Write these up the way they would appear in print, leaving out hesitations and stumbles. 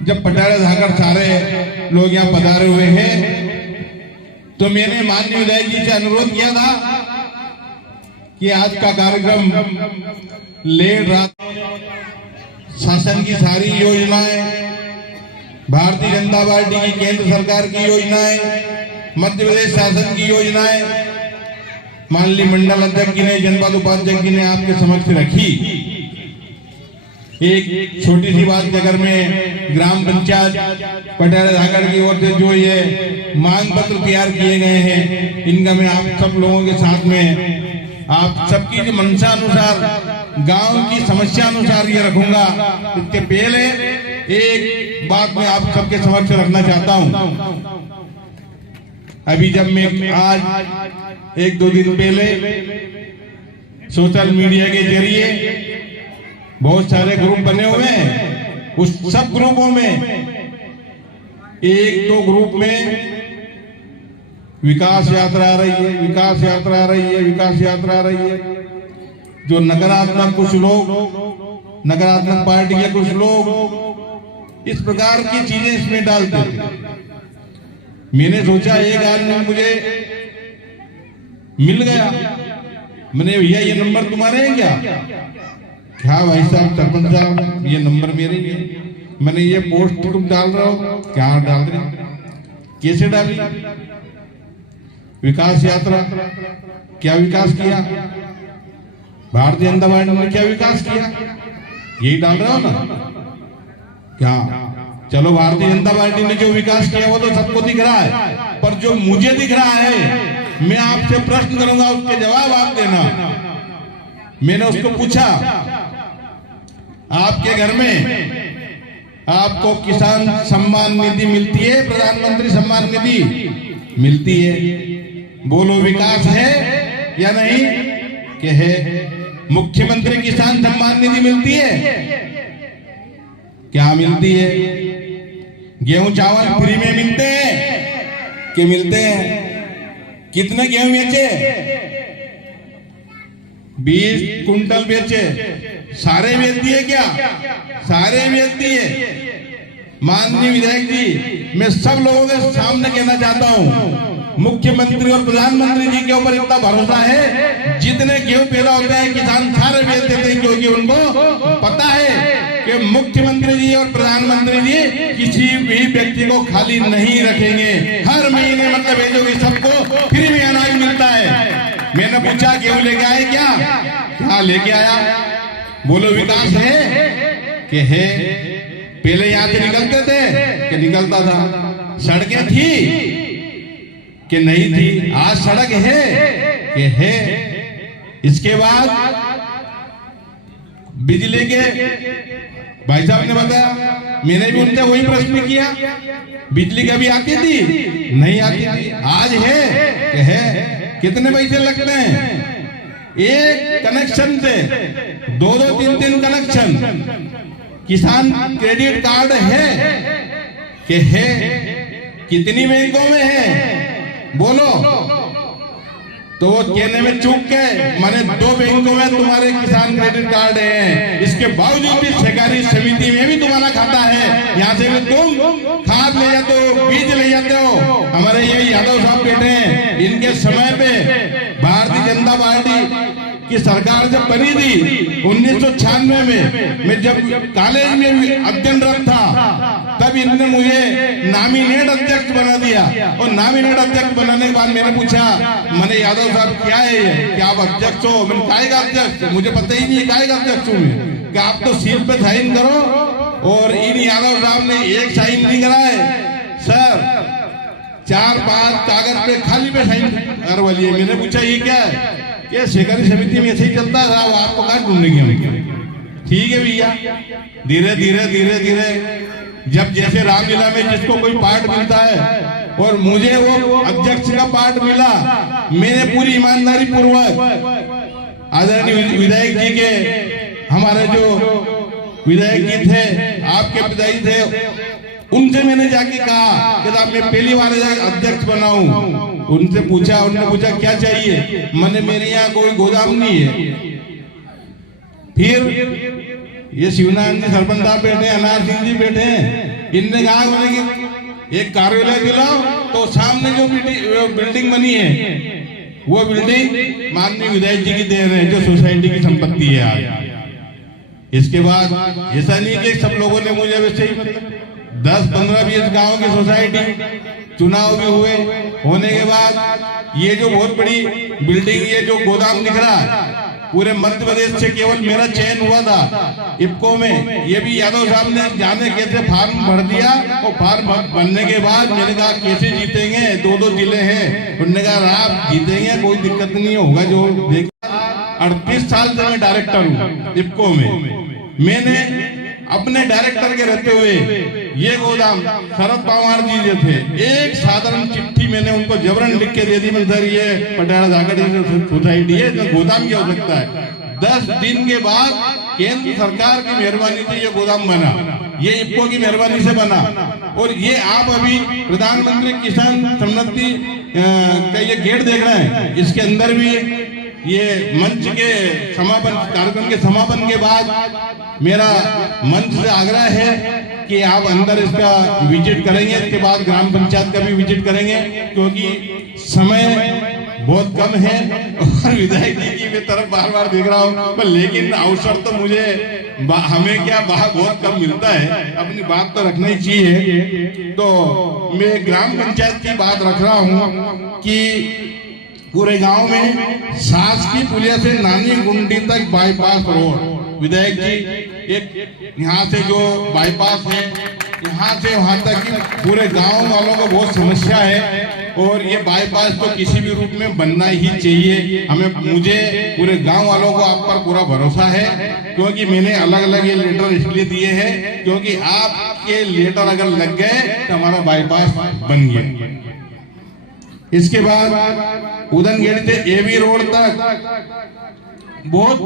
जब पटारे धाकर सारे लोग यहाँ पधारे हुए हैं तो मैंने माननीय विधायक जी से अनुरोध किया था कि आज का कार्यक्रम लेट रात शासन की सारी योजनाएं, भारतीय जनता पार्टी की केंद्र सरकार की योजनाएं, मध्य प्रदेश शासन की योजनाएं माननीय मंडल अध्यक्ष जी ने, जनपद उपाध्यक्ष जी ने आपके समक्ष रखी। एक छोटी सी बात नगर में ग्राम पंचायत पटारे धाकर की ओर से जो ये मांग पत्र तैयार किए गए हैं, इनका मैं आप सब लोगों के साथ में आप सबकी जो मंशा अनुसार, गांव की समस्या अनुसार ये रखूंगा। इसके पहले एक बात मैं आप सबके समक्ष रखना चाहता हूं। अभी जब मैं आज एक दो दिन पहले सोशल मीडिया के जरिए बहुत सारे ग्रुप बने हुए हैं, उस सब ग्रुपों में एक दो ग्रुप में विकास यात्रा आ रही है, विकास यात्रा आ रही है, विकास यात्रा आ रही है। जो नकारात्मक कुछ लोग, नकारात्मक पार्टी के कुछ लोग इस प्रकार की चीजें इसमें डालते थे। मैंने सोचा एक आदमी मुझे मिल गया, मैंने भैया ये नंबर तुम्हारे हैं क्या? क्या भाई साहब सरपंच साहब ये नंबर मेरे ही है। मैंने ये पोस्ट तुम डाल रहे हो, क्या डाल रहे हो, कैसे डाली? विकास यात्रा, क्या विकास किया? भारतीय जनता पार्टी ने क्या विकास किया? यही डाल रहे हो ना? क्या चलो भारतीय जनता पार्टी ने जो विकास किया वो तो सबको दिख रहा है, पर जो मुझे दिख रहा है मैं आपसे प्रश्न करूंगा, उसके जवाब आप देना। मैंने उसको पूछा, आपके घर में आपको किसान सम्मान निधि मिलती है, प्रधानमंत्री सम्मान निधि मिलती है, बोलो विकास है या नहीं? कि है। मुख्यमंत्री किसान सम्मान निधि मिलती है, क्या मिलती है? गेहूं चावल फ्री में मिलते हैं कि मिलते हैं? कितने गेहूं बेचे? 20 कुंटल बेचे, सारे बेच दिए क्या? सारे बेच दिए। माननीय विधायक जी, मैं सब लोगों के सामने कहना चाहता हूँ, मुख्यमंत्री और प्रधानमंत्री जी के ऊपर इतना भरोसा है, जितने गेहूं पैदा होते हैं किसान सारे बेच देते हैं, क्योंकि उनको पता है कि मुख्यमंत्री जी और प्रधानमंत्री जी किसी भी व्यक्ति को खाली नहीं रखेंगे। हर महीने मतलब है जो कि सबको फ्री में अनाज मिलता है। मैंने पूछा गेहूं लेके आए क्या? हाँ लेके आया। बोलो विकास है कि है? पहले यहाँ से निकलते थे कि निकलता था? सड़कें थी कि नहीं थी? आज सड़क है कि है? इसके बाद बिजली के भाई साहब ने बताया, मैंने भी उनसे वही प्रश्न किया, बिजली कभी आती थी? नहीं आती थी। आज है कि है? कितने पैसे लगते हैं एक कनेक्शन से? 2-2, 3-3 कनेक्शन। किसान क्रेडिट कार्ड है कि है? कितनी बैंकों में है? बोलो। तो वो कहने में चूक गए, माने 2 बैंकों में तुम्हारे किसान क्रेडिट कार्ड है, इसके बावजूद भी सहकारी समिति में भी तुम्हारा खाता है। यहाँ से भी तुम खाद ले जाते हो, बीज ले जाते हो। हमारे ये यादव साहब बैठे हैं, इनके समय पे भारतीय जनता पार्टी की सरकार जब बनी थी 1996 में, मैं जब कॉलेज में अध्ययनरत था, तब इन्होंने मुझे नॉमिनेट अध्यक्ष बना दिया। और नॉमिनेट अध्यक्ष बनाने के बाद मैंने पूछा, मैंने यादव साहब क्या है ये, क्या आप अध्यक्ष हो? मैंने काहे का अध्यक्ष? मुझे पता ही नहीं काहे का अध्यक्ष हूँ मैं। कि आप तो सील पे साइन करो। और इन यादव साहब ने एक साइन नहीं कराए सर, 4-5 कागज पे खाली पे साइन करवा लिए। मैंने पूछा ये क्या है? ये सहकारी समिति में ऐसे ही चलता है, आपको कहाँ ढूंढेंगे हम? ठीक है भैया। धीरे धीरे धीरे धीरे जब जैसे रामलीला में जिसको कोई पार्ट मिलता है और मुझे वो अध्यक्ष का पार्ट मिला, मैंने पूरी ईमानदारी पूर्वक आदरणीय विधायक जी के, हमारे जो विधायक जी थे, आपके पिताजी थे, उनसे मैंने जाके कहा कि साहब मैं पहली बार अध्यक्ष बनाऊं। उनसे पूछा, उन्होंने पूछा क्या चाहिए? मैंने मेरे यहाँ कोई गोदाम नहीं है। फिर ये शिवनारायण जी सरपंच साहब बैठे, अनार सिंह जी बैठे हैं, इनने कहा बोले कि एक कार्यालय दिलाओ, तो सामने जो बिल्डिंग बनी है वो बिल्डिंग माननीय विधायक जी की देन है, जो सोसाइटी की संपत्ति है आज। इसके बाद ऐसा नहीं कि सब लोगों ने मुझे वैसे ही 10, 15, 20 गांव की सोसाइटी चुनाव भी हुए, होने के बाद ये जो बहुत बड़ी बिल्डिंग, ये जो गोदाम दिख रहा है, पूरे मध्य प्रदेश से केवल मेरा चयन हुआ था इफ्को में। ये भी यादव साहब ने जाने कैसे फार्म भर दिया, और फार्म भरने के बाद मैंने कहा कैसे जीतेंगे, 2-2 जिले हैं। उन्होंने कहा आप जीतेंगे, कोई दिक्कत नहीं होगा। जो देखा 38 साल से मैं डायरेक्टर हूँ इफ्को में। मैंने अपने डायरेक्टर के रहते हुए ये गोदाम शरद पवार जी जो थे, एक साधारण चिट्ठी मैंने उनको जबरन लिख के दे दी, सर ये पटियाला जागड़ सोसाइटी है, तो गोदाम क्या हो सकता है। 10 दिन के बाद केंद्र सरकार की मेहरबानी से ये गोदाम बना, ये इफ्को की मेहरबानी से बना। और ये आप अभी प्रधानमंत्री किसान समृद्धि का ये गेट देख रहे हैं, इसके अंदर भी ये मंच के समापन कार्यक्रम के समापन के बाद मेरा मंच से आग्रह है कि आप अंदर इसका विजिट करेंगे, इसके बाद ग्राम पंचायत का भी विजिट करेंगे, क्योंकि समय बहुत कम है और विधायक जी की मैं तरफ बार-बार देख रहा हूँ, पर लेकिन अवसर तो मुझे हमें क्या बहुत कम मिलता है, अपनी बात तो रखना ही चाहिए। तो मैं ग्राम पंचायत की बात रख रहा हूँ कि पूरे गांव में शासकीय पुलिया से नानी गुंडी तक बाईपास रोड, विधायक जी एक यहाँ से जो बाईपास है यहाँ से वहाँ तक की पूरे गांव वालों को बहुत समस्या है, और ये बाईपास तो किसी भी रूप में बनना ही चाहिए। मुझे पूरे गांव वालों को आप पर पूरा भरोसा है, क्योंकि मैंने अलग अलग ये लेटर इसलिए दिए हैं क्योंकि आपके लेटर अगर लग गए तो हमारा बाईपास बन गया। इसके बाद उदनगेड़ी से एवी रोड तक बहुत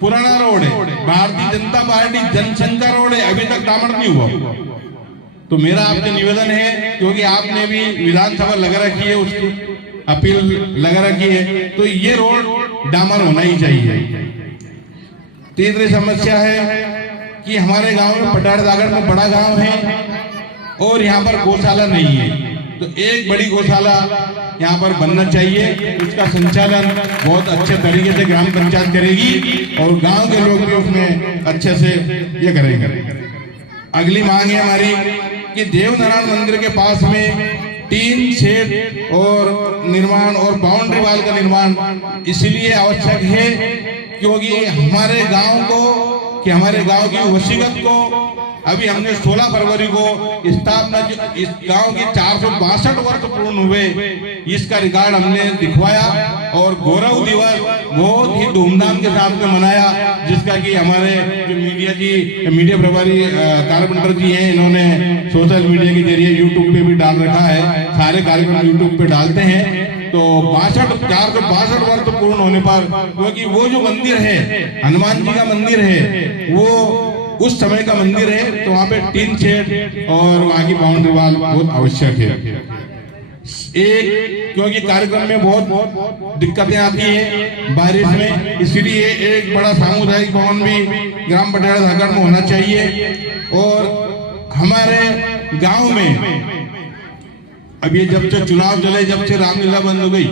पुराना रोड है, भारतीय जनता पार्टी जनसंख्या रोड है, अभी तक डामर नहीं हुआ। तो मेरा आपसे निवेदन है, क्योंकि आपने भी विधानसभा लगा रखी है, उसकी अपील लगा रखी है, तो ये रोड डामर होना ही चाहिए। तीसरी समस्या है कि हमारे गांव में पटियाला जागड़ में बड़ा गांव है और यहाँ पर गौशाला नहीं है, तो एक बड़ी गौशाला यहाँ पर बनना चाहिए। उसका संचालन बहुत अच्छे तरीके से ग्राम पंचायत करेगी और गांव के लोग भी उसमें अच्छे से ये करेंगे। अगली मांग है हमारी कि देवनारायण मंदिर के पास में टीन शेड और निर्माण और बाउंड्री वाल का निर्माण इसलिए आवश्यक है क्योंकि हमारे गांव की वसीयत को अभी हमने 16 फरवरी को स्थापना, इस गांव की 462 वर्ष पूर्ण हुए, इसका रिकॉर्ड हमने दिखवाया और गौरव दिवस बहुत ही धूमधाम के साथ में मनाया, जिसका कि हमारे जो मीडिया प्रभारी कारपेंटर जी हैं, इन्होंने सोशल मीडिया के जरिए यूट्यूब पे भी डाल रखा है, सारे कार्यक्रम यूट्यूब पे डालते हैं। तो 462 वर्ष पूर्ण होने पर, क्योंकि वो जो मंदिर है हनुमान जी का मंदिर है, वो उस समय का मंदिर है, तो वहाँ पे टीन शेड और वहाँ की बाउंड्री वाल बहुत आवश्यक है। क्योंकि कार्यक्रम में बहुत दिक्कतें आती है बारिश में, इसलिए एक बड़ा सामुदायिक भवन भी ग्राम पटियाला जागड़ में होना चाहिए। और हमारे गांव में अब ये जब से चुनाव चले, जब से रामलीला बंद हो गई,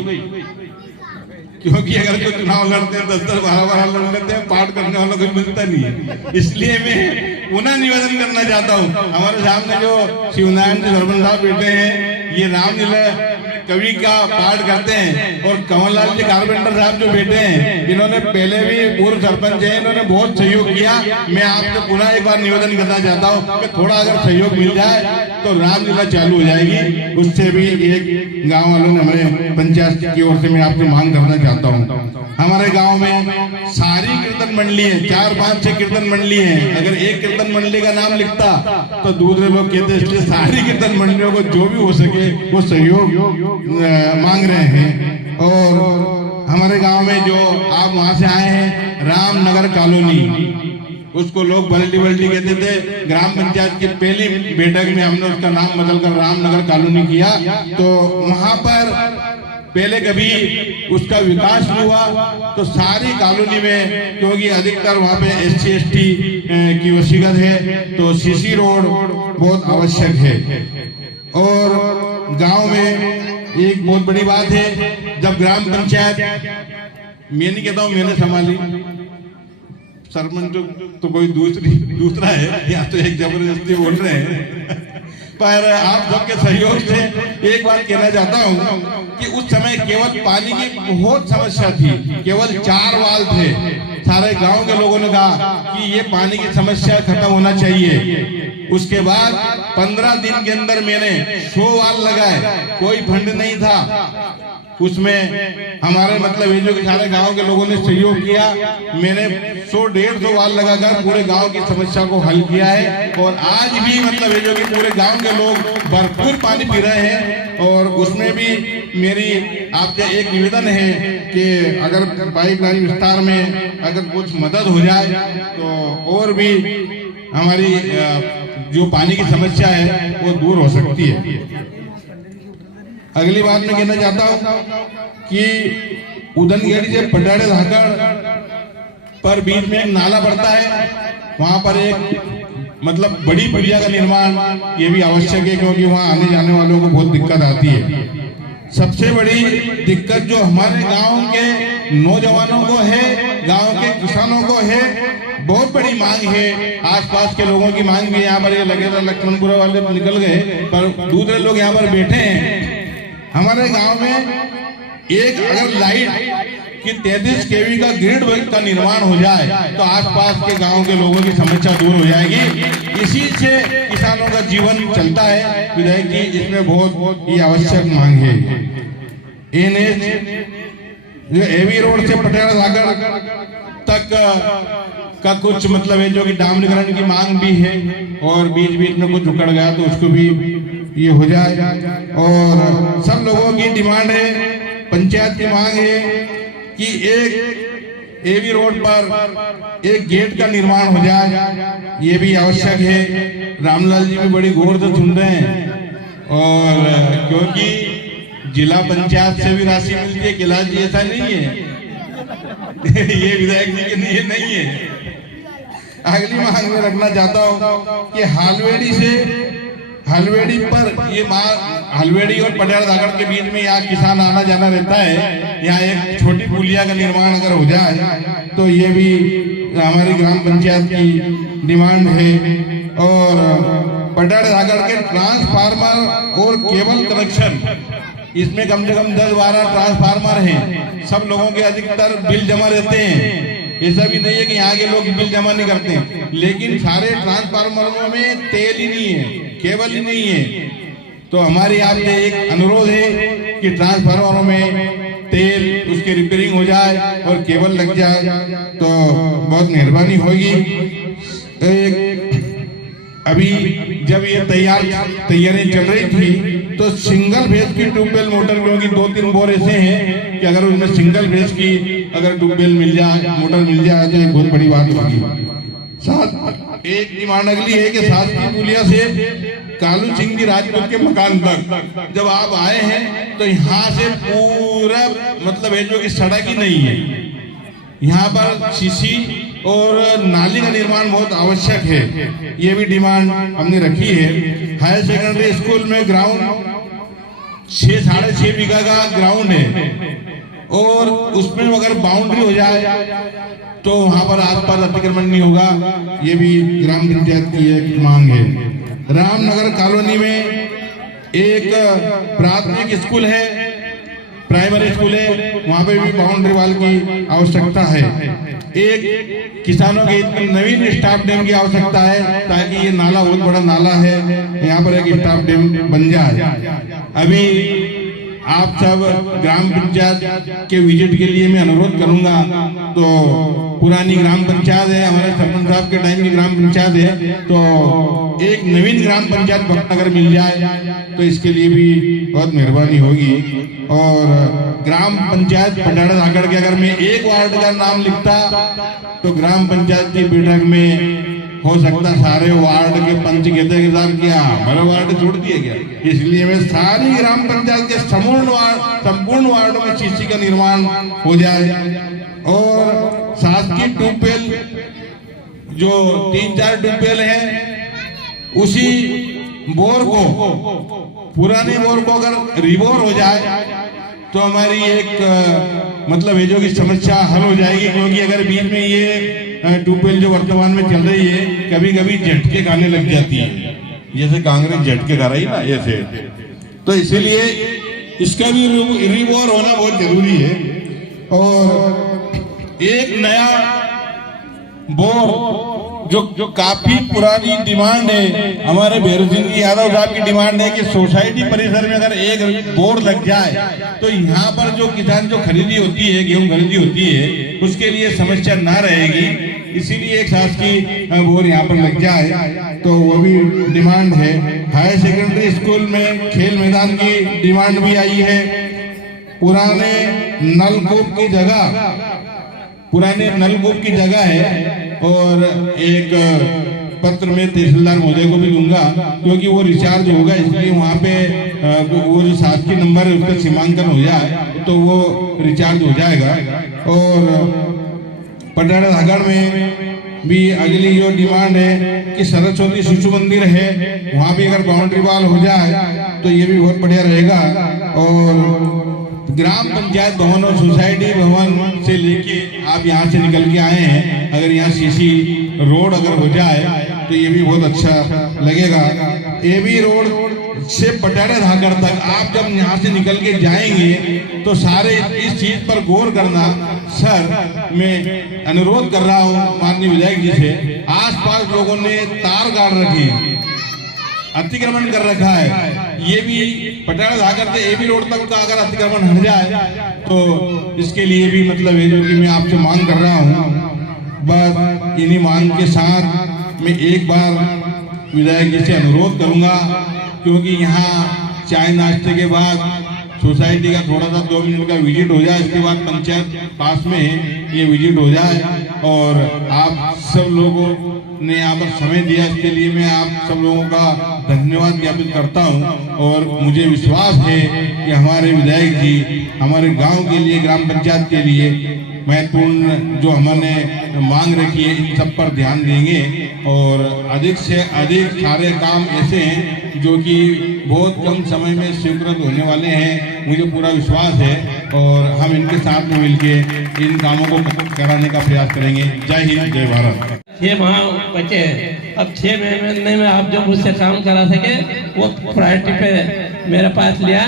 क्योंकि अगर कोई चुनाव लड़ते हैं 10-10, 12-12 लड़ लेते हैं, पाठ करने वालों को मिलता नहीं है। इसलिए मैं पुनः निवेदन करना चाहता हूँ, हमारे सामने जो शिवनारायण जी धर्मन साहब बैठे हैं, ये रामलीला कवि का पाठ करते हैं, और कमललाल जी कारपेंटर साहब जो बैठे हैं, इन्होंने पहले भी पूर्व सरपंच है, इन्होंने बहुत सहयोग किया। मैं आपसे पुनः एक बार निवेदन करना चाहता हूँ कि थोड़ा अगर सहयोग मिल जाए तो रामलीला चालू हो जाएगी। उससे भी एक गांव वालों ने हमारे पंचायत की ओर से मैं आपसे मांग करना चाहता हूँ। हमारे गांव में सारी कीर्तन मंडली है, 4-5-6 कीर्तन मंडली है, अगर एक कीर्तन मंडली का नाम लिखता तो दूसरे लोग कहते, इसलिए सारी कीर्तन मंडलियों को जो भी हो सके वो सहयोग मांग रहे हैं। और हमारे गांव में जो आप वहां से आए हैं, रामनगर कॉलोनी, उसको लोग बल्टी कहते थे, ग्राम पंचायत की पहली बैठक में हमने उसका नाम बदलकर रामनगर कॉलोनी किया। तो वहां पर पहले कभी उसका विकास नहीं हुआ। तो सारी कॉलोनी में, क्योंकि अधिकतर वहाँ पे SC ST की वसीयत है, तो CC रोड बहुत आवश्यक है। और गांव में एक बहुत बड़ी बात है, जब ग्राम पंचायत, मैं नहीं कहता हूँ मैंने संभाली, सरपंच तो कोई दूसरा है, या तो एक जबरदस्ती बोल रहे हैं, पर आप सबके सहयोग से एक बात कहना चाहता हूँ कि उस समय केवल पानी की बहुत समस्या थी, केवल 4 वाल थे। सारे गांव के लोगों ने कहा कि ये पानी की समस्या खत्म होना चाहिए। उसके बाद 15 दिन के अंदर मैंने 100 वाल लगाए, कोई फंड नहीं था उसमें। हमारे मतलब ये जो कि सारे गांव के लोगों ने सहयोग किया, मैंने 100-150 वाल लगाकर पूरे गांव की समस्या को हल किया है। और आज भी मतलब ये जो कि पूरे गांव के लोग भरपूर पानी पी रहे हैं। और उसमें भी मेरी आपसे एक निवेदन है कि अगर पाइपलाइन विस्तार में अगर कुछ मदद हो जाए तो और भी हमारी जो पानी की समस्या है वो दूर हो सकती है। अगली बात मैं कहना चाहता हूँ कि उदनगेड़ी से पटाड़े धाकड़ पर बीच में एक नाला पड़ता है, वहां पर एक मतलब बड़ी पुलिया का निर्माण ये भी आवश्यक है, क्योंकि वहां आने जाने वालों को बहुत दिक्कत आती है। सबसे बड़ी दिक्कत जो हमारे गांव के नौजवानों को है, गांव के किसानों को है, बहुत बड़ी मांग है। आसपास के लोगों की मांग भी यहाँ पर ये लगे लक्ष्मणपुरा वाले निकल गए, पर दूसरे लोग यहाँ पर बैठे हैं। हमारे गांव में एक अगर लाइट कि 33 kV का ग्रिड का निर्माण हो जाए तो आसपास के गांव के लोगों की समस्या दूर हो जाएगी। इसी से किसानों का जीवन चलता है। विधायक जी, इसमें बहुत ही आवश्यक मांग है। NH जो एवी रोड से पटियाला सागर तक का कुछ मतलब है जो कि डामरीकरण की मांग भी है, और बीच बीच में कुछ उखड़ गया तो उसको भी ये हो जाए। और सब लोगों की डिमांड है, पंचायत की मांग है कि एक एवी रोड पर एक गेट का निर्माण हो जाए, ये भी आवश्यक है। रामलाल जी भी बड़ी गौर से सुन रहे हैं, और क्योंकि जिला पंचायत से भी राशि मिलती है, कैलाश जी ऐसा नहीं है ये विधायक जी के लिए नहीं है। अगली मांग में रखना चाहता हूँ कि हलवेड़ी पर ये हलवेड़ी और पटियाला सागर के बीच में यहाँ किसान आना जाना रहता है, यहाँ एक छोटी पुलिया का निर्माण अगर हो जाए तो ये भी हमारी ग्राम पंचायत की डिमांड है। और पटियाला सागर के ट्रांसफार्मर और केबल कनेक्शन, इसमें कम से कम 10-12 ट्रांसफार्मर हैं। सब लोगों के अधिकतर बिल जमा रहते हैं, ऐसा भी नहीं है कि यहाँ के लोग बिल जमा नहीं करते, लेकिन सारे ट्रांसफार्मरों में तेल ही नहीं है, केबल ही नहीं है। तो हमारी आपसे एक अनुरोध है कि ट्रांसफार्मरों में तेल उसकी रिपेयरिंग हो जाए और केबल लग जाए तो बहुत मेहरबानी होगी। अभी जब ये तैयारी चल रही थी तो सिंगल फेज की ट्यूबवेल मोटर, क्योंकि 2-3 बोर ऐसे हैं कि अगर उसमें सिंगल फेज की अगर ट्यूबवेल मिल जाए, मोटर मिल जाए तो एक बहुत बड़ी बात होगी। साथ एक डिमांड अगली है कि शासकीय पुलिया से कालू सिंह जी राजपूत के मकान तक जब आप आए हैं तो यहाँ से पूरा मतलब है जो कि सड़क ही नहीं है, यहाँ पर सीसी और नाली का निर्माण बहुत आवश्यक है, ये भी डिमांड हमने रखी है। हायर सेकेंडरी स्कूल में ग्राउंड 6-6.5 बीघा का ग्राउंड है, और उसमें अगर बाउंड्री हो जाए तो वहां पर आसपास अतिक्रमण नहीं होगा, ये भी ग्राम पंचायत की एक मांग है। रामनगर कॉलोनी में एक प्राथमिक स्कूल है, प्राइमरी स्कूल है, वहां पे भी बाउंड्री वाल की आवश्यकता है। एक किसानों के नवीन स्टाफ डैम की आवश्यकता है, ताकि ये नाला बहुत बड़ा नाला है, यहाँ पर एक स्टाफ डैम बन जाए। अभी आप सब ग्राम पंचायत के विजिट के लिए मैं अनुरोध करूंगा, तो पुरानी ग्राम पंचायत है, हमारे सरपंच साहब के टाइम की ग्राम पंचायत है, तो एक नवीन ग्राम पंचायत भक्तनगर मिल जाए तो इसके लिए भी बहुत मेहरबानी होगी। और ग्राम पंचायत पटियाला सागर के अगर मैं एक वार्ड का नाम लिखता तो ग्राम पंचायत की बैठक में हो सकता सारे वार्ड के पंच कहते कि साहब क्या मेरा वार्ड छोड़ दिया गया, इसलिए मैं सारी ग्राम पंचायत के संपूर्ण वार्डों में सीसी का निर्माण हो जाए और शासकीय ट्यूबवेल जो 3-4 ट्यूबवेल है उसी बोर को, पुराने बोर को अगर रिबोर हो जाए तो हमारी एक मतलब है जो कि समस्या हल हो जाएगी, क्योंकि अगर बीच में ये ट्यूबवेल जो वर्तमान में चल रही है कभी कभी झटके खाने लग जाती है, जैसे कांग्रेस झटके खा रही ना ऐसे, तो इसीलिए इसका भी रिबोर होना बहुत जरूरी है। और एक नया बोर जो काफी पुरानी डिमांड है, हमारे भैरव सिंह यादव साहब की डिमांड है कि सोसाइटी परिसर में अगर एक बोर लग जाए तो यहाँ पर जो किसान जो खरीदी होती है, गेहूं खरीदी होती है, उसके लिए समस्या ना रहेगी, इसीलिए एक शासकीय बोर यहाँ पर लग जाए तो वो भी डिमांड है। हायर सेकेंडरी स्कूल में खेल मैदान की डिमांड भी आई है। पुराने नलकूप की जगह है और एक पत्र में तहसीलदार महोदय को भी दूंगा, क्योंकि वो रिचार्ज होगा, इसलिए वहाँ पे वो जो शासकीय नंबर है उसका सीमांकन हो जाए तो वो रिचार्ज हो जाएगा। और पटाड़ा धागड़ में भी अगली जो डिमांड है कि सरस्वती शिशु मंदिर है, वहाँ भी अगर बाउंड्री वॉल हो जाए तो ये भी बहुत बढ़िया रहेगा। और ग्राम पंचायत भवन और सोसाइटी भवन से लेके आप यहाँ से निकल के आए हैं, अगर यहाँ सीसी रोड अगर हो जाए तो ये भी बहुत अच्छा लगेगा। एबी रोड से पटाड़ा धागड़ तक आप जब यहाँ से निकल के जाएंगे तो सारे इस चीज पर गौर करना। सर मैं अनुरोध कर रहा हूँ माननीय विधायक जी से, आसपास लोगों ने तार गाड़ रखे, अतिक्रमण कर रखा है, ये भी पटाड़ा धागड़ से एबी रोड तक का अगर अतिक्रमण हट जाए तो इसके लिए भी मतलब है जो कि मैं आपसे मांग कर रहा हूँ। बस इन्हीं मांग के साथ मैं एक बार विधायक जी से अनुरोध करूंगा, क्योंकि यहाँ चाय नाश्ते के बाद सोसाइटी का थोड़ा सा 2 मिनट का विजिट हो जाए, इसके बाद पंचायत पास में ये विजिट हो जाए। और आप सब लोगों ने यहाँ पर समय दिया, इसके लिए मैं आप सब लोगों का धन्यवाद ज्ञापित करता हूँ। और मुझे विश्वास है कि हमारे विधायक जी हमारे गांव के लिए, ग्राम पंचायत के लिए महत्वपूर्ण जो हमने मांग रखी है इन सब पर ध्यान देंगे और अधिक से अधिक सारे काम ऐसे हैं जो कि बहुत कम समय में स्वीकृत होने वाले हैं, मुझे पूरा विश्वास है। और हम इनके साथ में मिलके इन कामों को कराने का प्रयास करेंगे। जय हिंद, जय भारत। 6 माह बचे हैं, अब 6 महीने में आप जो मुझसे काम करा सके वो प्रायोरिटी पे मेरे पास लिया,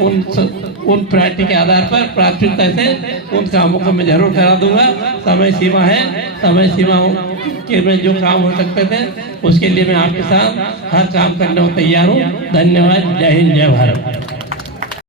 उन प्रायोरिटी के आधार पर प्राथमिकता से उन कामों को मैं जरूर करा दूंगा। समय सीमा है, समय सीमा के में जो काम हो सकते थे उसके लिए मैं आपके साथ हर काम करने को तैयार हूँ। धन्यवाद। जय हिंद, जय भारत।